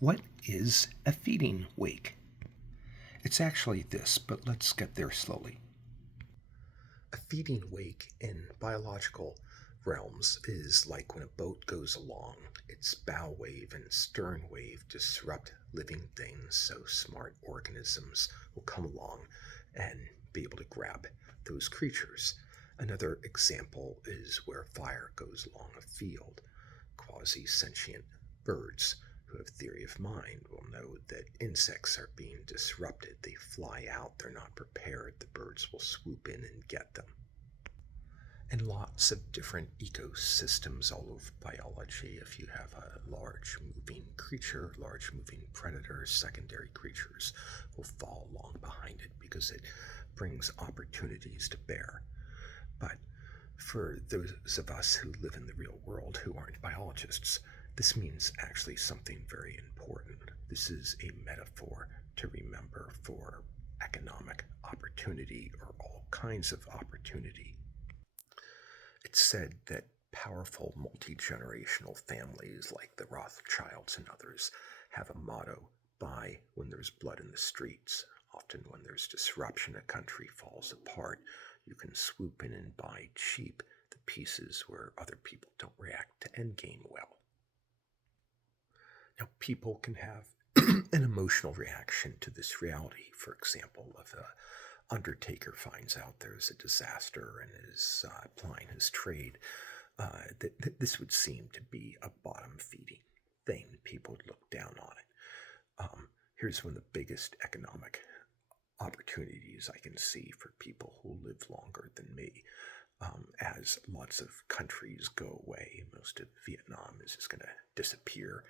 What is a feeding wake? It's actually this, but let's get there slowly. A feeding wake in biological realms is like when a boat goes along. Its bow wave and stern wave disrupt living things, so smart organisms will come along and be able to grab those creatures. Another example is where fire goes along a field. Quasi sentient birds who have theory of mind will know that insects are being disrupted. They fly out, they're not prepared. The birds will swoop in and get them. And lots of different ecosystems all over biology. If you have a large moving creature, large moving predator, secondary creatures will fall along behind it because it brings opportunities to bear. But for those of us who live in the real world who aren't biologists, this means actually something very important. This is a metaphor to remember for economic opportunity or all kinds of opportunity. It's said that powerful multi-generational families like the Rothschilds and others have a motto: buy when there's blood in the streets. Often when there's disruption, a country falls apart, you can swoop in and buy cheap the pieces where other people don't react to endgame well. Now, people can have an emotional reaction to this reality. For example, if a undertaker finds out there's a disaster and is plying his trade, this would seem to be a bottom-feeding thing. People would look down on it. Here's one of the biggest economic opportunities I can see for people who live longer than me. As lots of countries go away, most of Vietnam is just going to disappear.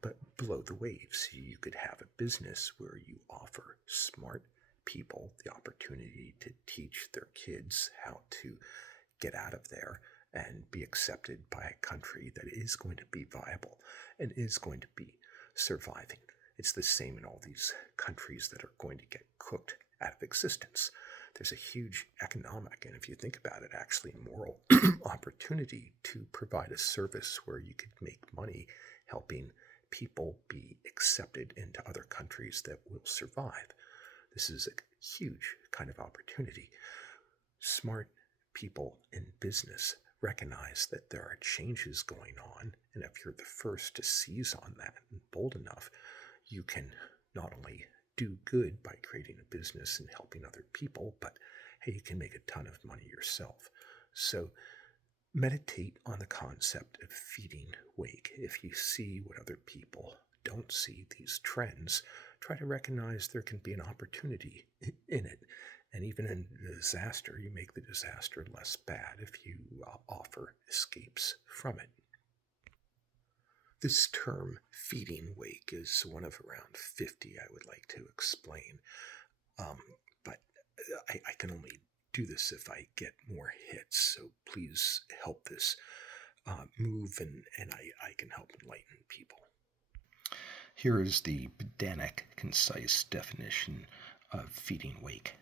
But below the waves, you could have a business where you offer smart people the opportunity to teach their kids how to get out of there and be accepted by a country that is going to be viable and is going to be surviving. It's the same in all these countries that are going to get cooked out of existence. There's a huge economic, and if you think about it, actually moral opportunity to provide a service where you could make money helping people be accepted into other countries that will survive. This is a huge kind of opportunity. Smart people in business recognize that there are changes going on, and if you're the first to seize on that and bold enough, you can not only do good by creating a business and helping other people, but hey, you can make a ton of money yourself. So meditate on the concept of feeding wake. If you see what other people don't see, these trends, try to recognize there can be an opportunity in it. And even in a disaster, you make the disaster less bad if you offer escapes from it. This term, feeding wake, is one of around 50 I would like to explain. But I can only do this if I get more hits, so please help this move and I can help enlighten people. Here is the pedantic, concise definition of feeding wake.